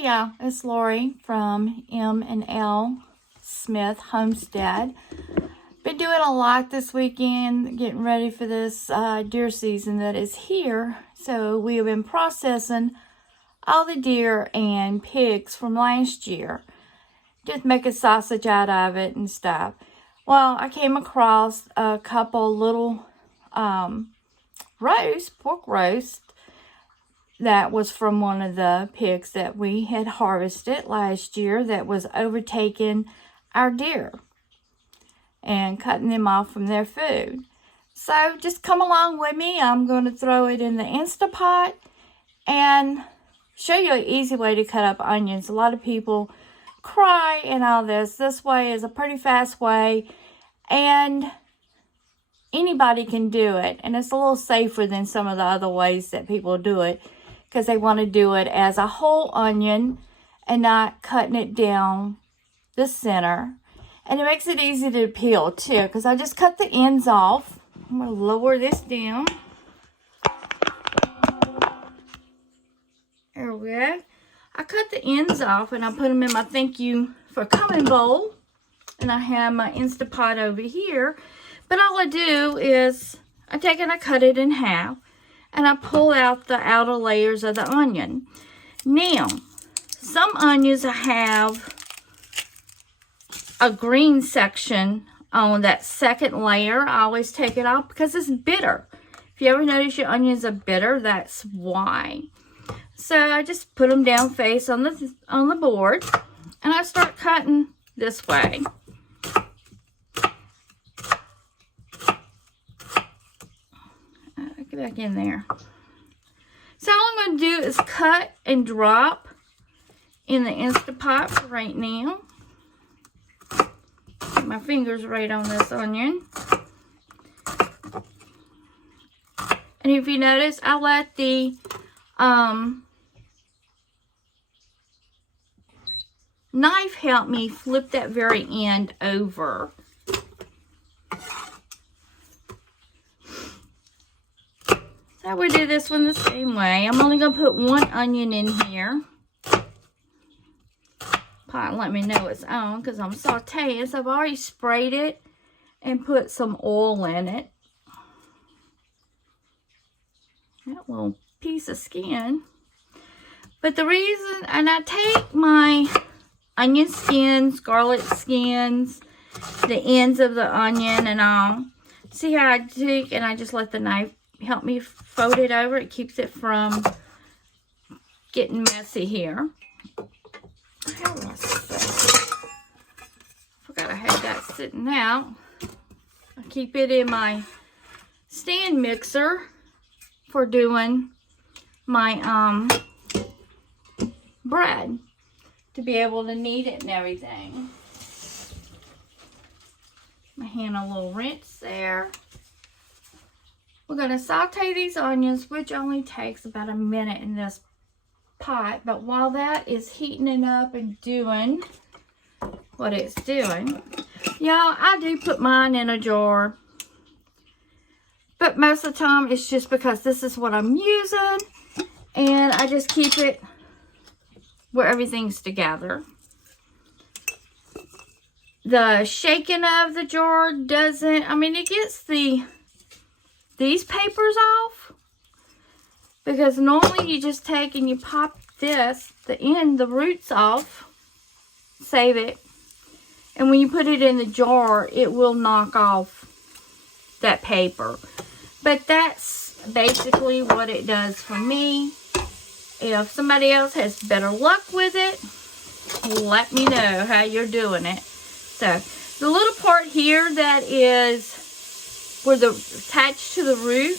Hey y'all, it's Lori from M&L Smith Homestead. Been doing a lot this weekend, getting ready for this deer season that is here. So we have been processing all the deer and pigs from last year. Just making sausage out of it and stuff. Well, I came across a couple little pork roast, that was from one of the pigs that we had harvested last year that was overtaking our deer and cutting them off from their food. So just come along with me. I'm going to throw it in the Instapot and show you an easy way to cut up onions. A lot of people cry and all this. This way is a pretty fast way, and anybody can do it. And it's a little safer than some of the other ways that people do it, because they want to do it as a whole onion and not cutting it down the center. And it makes it easy to peel too, because I just cut the ends off. I'm going to lower this down. There we go. I cut the ends off and I put them in my thank you for coming bowl. And I have my Instapot over here. But all I do is I take and I cut it in half. And I pull out the outer layers of the onion. Now, some onions have a green section on that second layer. I always take it off because it's bitter. If you ever notice your onions are bitter, that's why. So I just put them down face on the board, and I start cutting this way. Get back in there. So all I'm going to do is cut and drop in the Instapot for right now. Get my fingers right on this onion. And if you notice, I let the knife help me flip that very end over. So we do this one the same way. I'm only going to put one onion in here. Pot let me know it's on because I'm sauteing. So I've already sprayed it and put some oil in it. That little piece of skin. But the reason, and I take my onion skins, garlic skins, the ends of the onion and all. See how I take and I just let the knife help me fold it over. It keeps it from getting messy here. How do I say? Forgot I had that sitting out. I keep it in my stand mixer for doing my bread, to be able to knead it and everything. My hand a little rinse there. We're going to saute these onions, which only takes about a minute in this pot. But while that is heating it up and doing what it's doing, y'all, I do put mine in a jar. But most of the time, it's just because this is what I'm using. And I just keep it where everything's together. The shaking of the jar doesn't, I mean, it gets these papers off, because normally you just take and you pop the roots off, save it, and when you put it in the jar, it will knock off that paper. But that's basically what it does for me. If somebody else has better luck with it, let me know how you're doing it. So the little part here that is where the attached to the root,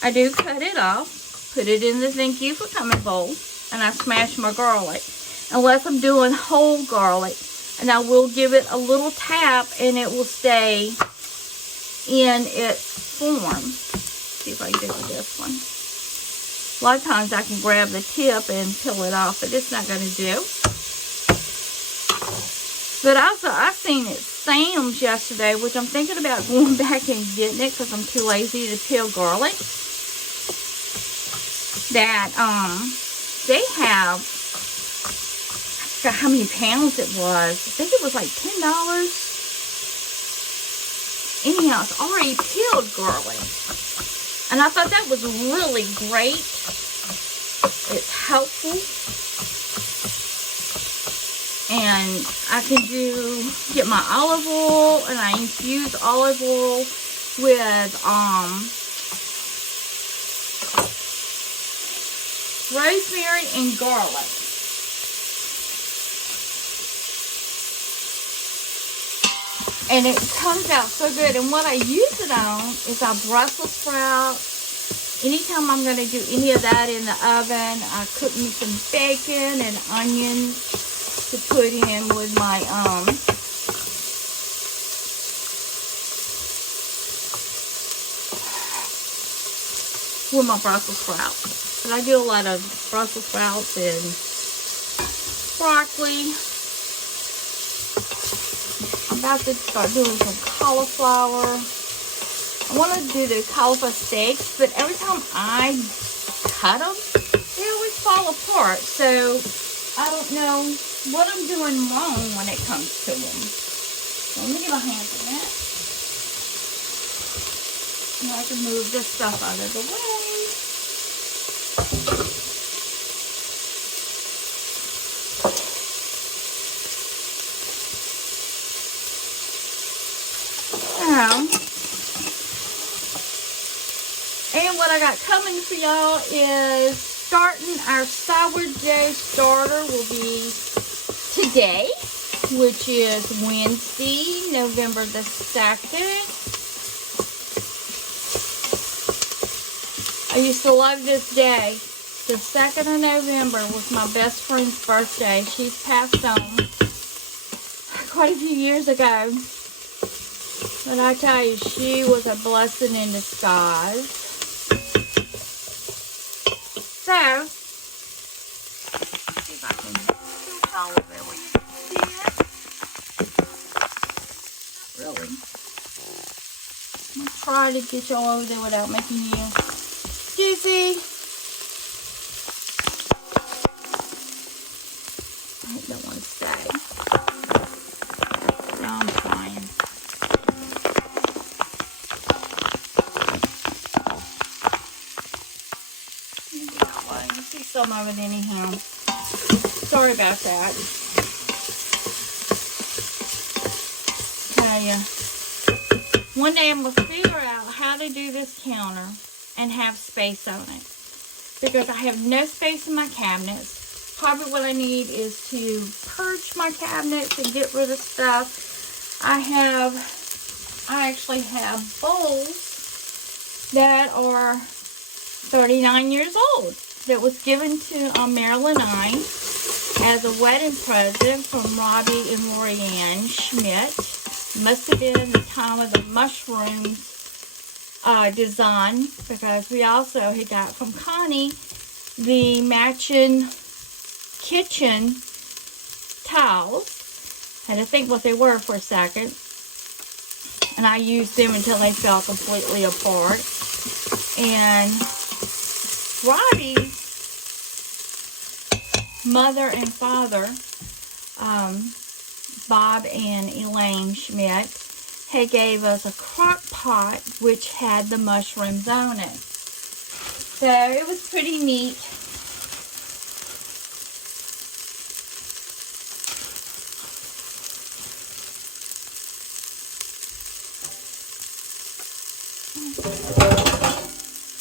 I do cut it off, put it in the thank you for coming bowl, and I smash my garlic. Unless I'm doing whole garlic, and I will give it a little tap and it will stay in its form. See if I can do it with this one. A lot of times I can grab the tip and peel it off, but it's not going to do. But also, I seen it Sam's yesterday, which I'm thinking about going back and getting it because I'm too lazy to peel garlic. That they have forgot how many pounds it was. I think it was like $10. Anyhow, it's already peeled garlic. And I thought that was really great. It's helpful. And I can get my olive oil, and I infuse olive oil with rosemary and garlic. And it comes out so good. And what I use it on is our Brussels sprouts. Anytime I'm going to do any of that in the oven, I cook me some bacon and onions to put in with my Brussels sprouts. But I do a lot of Brussels sprouts and broccoli. I'm about to start doing some cauliflower. I want to do the cauliflower steaks, but every time I cut them, they always fall apart. So I don't know what I'm doing wrong when it comes to them. So let me get my hands on that. Now I can move this stuff out of the way. And what I got coming for y'all is starting our sourdough starter will be today, which is Wednesday, November the 2nd. I used to love this day. The 2nd of November was my best friend's birthday. She's passed on quite a few years ago. But I tell you, she was a blessing in disguise. So, see if I can shoot all of it. Will you see it? Not really. I'm going to try to get y'all over there without making you dizzy. I don't want to stay. No, I'm fine. You see some of it anyhow. Sorry about that. Tell you. One day I'm going to figure out how to do this counter and have space on it. Because I have no space in my cabinets. Probably what I need is to purge my cabinets and get rid of stuff. I actually have bowls that are 39 years old. That was given to Marilyn and I as a wedding present from Robbie and Lorianne Schmidt. Must have been the time of the mushrooms design, because we also had got from Connie the matching kitchen tiles. Had to think what they were for a second. And I used them until they fell completely apart. And Robbie's mother and father, Bob and Elaine Schmidt, had gave us a crock pot which had the mushrooms on it. So it was pretty neat.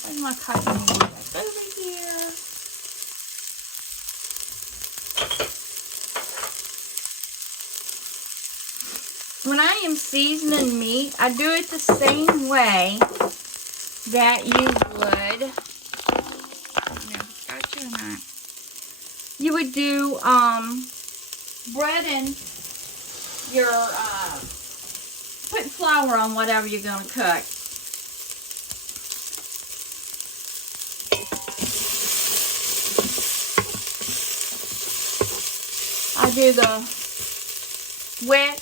Where's my cutting board? Back over here. When I am seasoning meat, I do it the same way that you would. You would do breading your putting flour on whatever you're going to cook. I do the wet,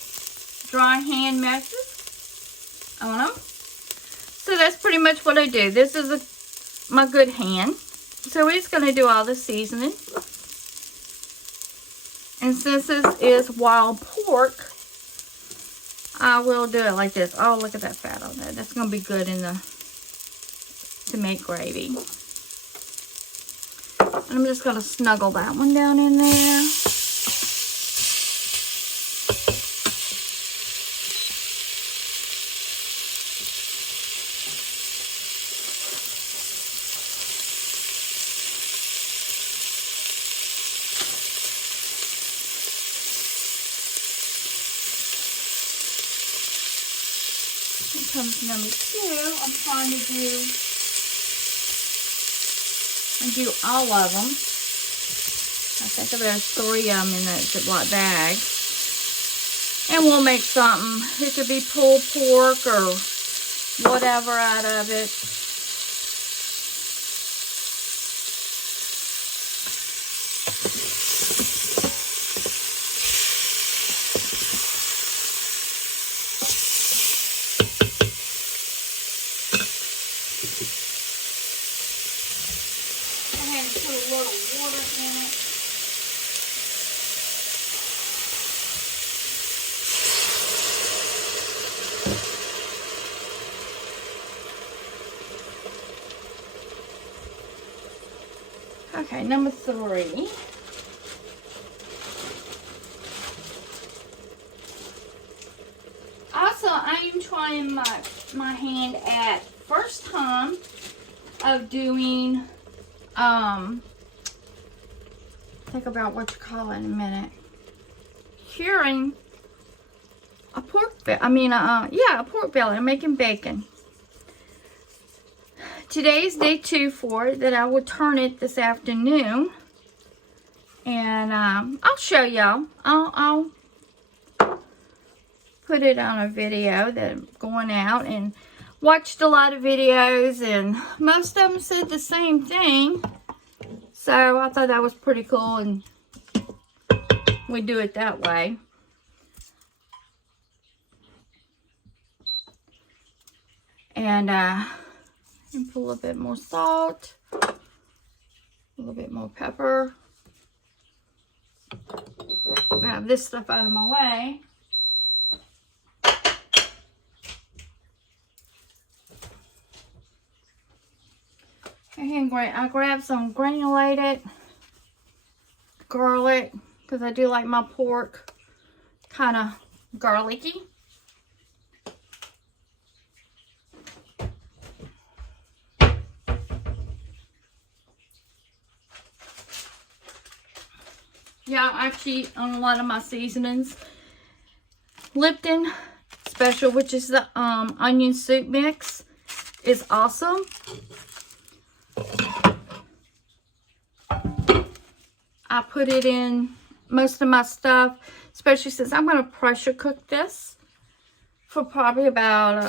dry hand meshes on them. So that's pretty much what I do. This is my good hand. So we're just going to do all the seasoning. And since this is wild pork, I will do it like this. Oh, look at that fat on there. That's going to be good to make gravy. And I'm just going to snuggle that one down in there. Comes number 2. I'm trying to do all of them. I think there's 3 of them in that Ziploc bag. And we'll make something. It could be pulled pork or whatever out of it. Okay, number 3. Also, I am trying my hand at first time of doing, think about what you call it in a minute. Curing a pork belly. A pork belly. I'm making bacon. Today's day 2 for it, that I will turn it this afternoon. And I'll show y'all. I'll put it on a video that I'm going out and watched a lot of videos, and most of them said the same thing. So I thought that was pretty cool, and we do it that way. And put a little bit more salt, a little bit more pepper. Grab this stuff out of my way. And I grabbed some granulated garlic because I do like my pork kind of garlicky. Yeah, I cheat on a lot of my seasonings. Lipton Special, which is the onion soup mix, is awesome. I put it in most of my stuff, especially since I'm going to pressure cook this for probably about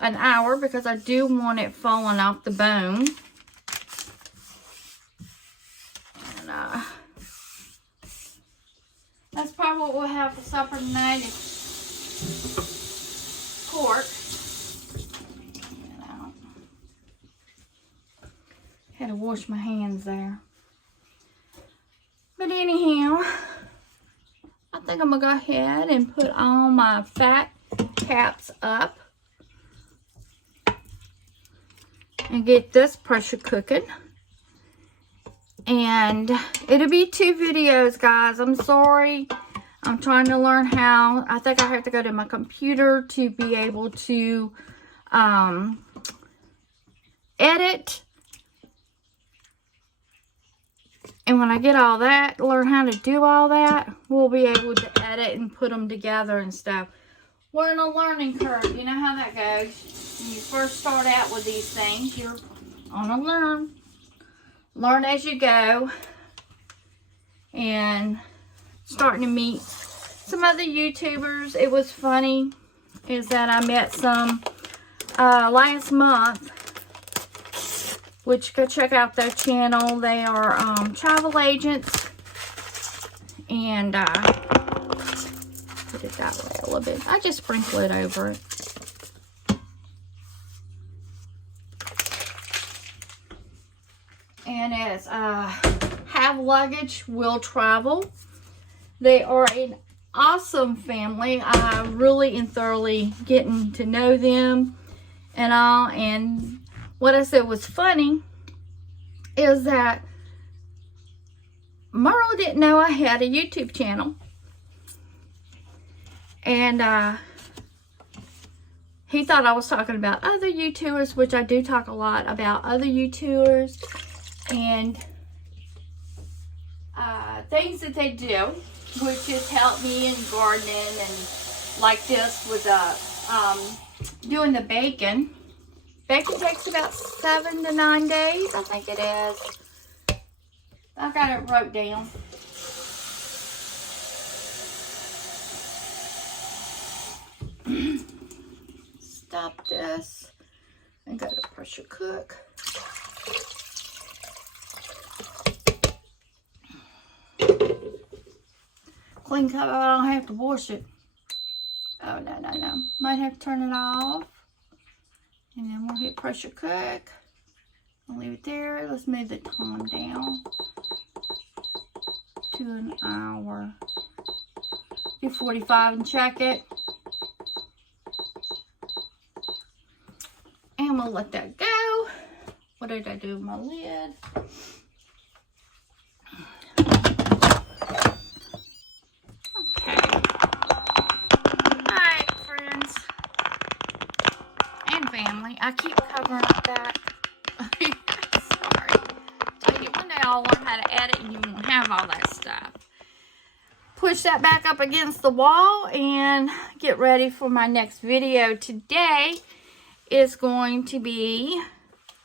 an hour, because I do want it falling off the bone. And that's probably what we'll have for supper tonight, is pork. Had to wash my hands there. But anyhow, I think I'm going to go ahead and put all my fat caps up and get this pressure cooking. And it'll be 2 videos, guys. I'm sorry. I'm trying to learn how. I think I have to go to my computer to be able to edit. And when I get all that, learn how to do all that, we'll be able to edit and put them together and stuff. We're in a learning curve. You know how that goes. When you first start out with these things, you're on a learn as you go. And starting to meet some other YouTubers. It was funny is that I met some last month, which go check out their channel. They are travel agents, and put it that way a little bit. I just sprinkle it over it. And it's have luggage, will travel. They are an awesome family. I really and thoroughly getting to know them and all. And what I said was funny is that Merle didn't know I had a YouTube channel. And he thought I was talking about other YouTubers, which I do talk a lot about other YouTubers and things that they do, which is help me in gardening and like this with doing the bacon. Bacon takes about 7 to 9 days, I think it is. I got it wrote down. Stop this and go to pressure cook. Clean cup, I don't have to wash it. Oh, no. Might have to turn it off. And then we'll hit pressure cook. I'll leave it there. Let's move the time down to an hour. Do 45 and check it. And we'll let that go. What did I do with my lid? Okay. Alright, friends. And family. I keep covering up that. Sorry. Tell you, one day I'll learn how to edit and you won't have all that stuff. Push that back up against the wall and get ready for my next video. Today is going to be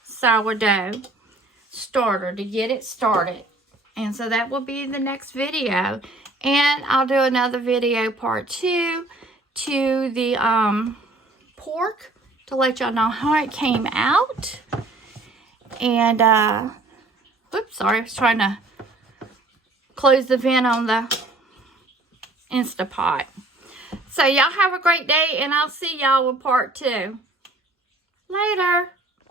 sourdough starter to get it started. And so that will be the next video. And I'll do another video part 2 to the pork to let y'all know how it came out. And, whoops, sorry, I was trying to close the vent on the Instapot. So y'all have a great day, and I'll see y'all with part 2. Later.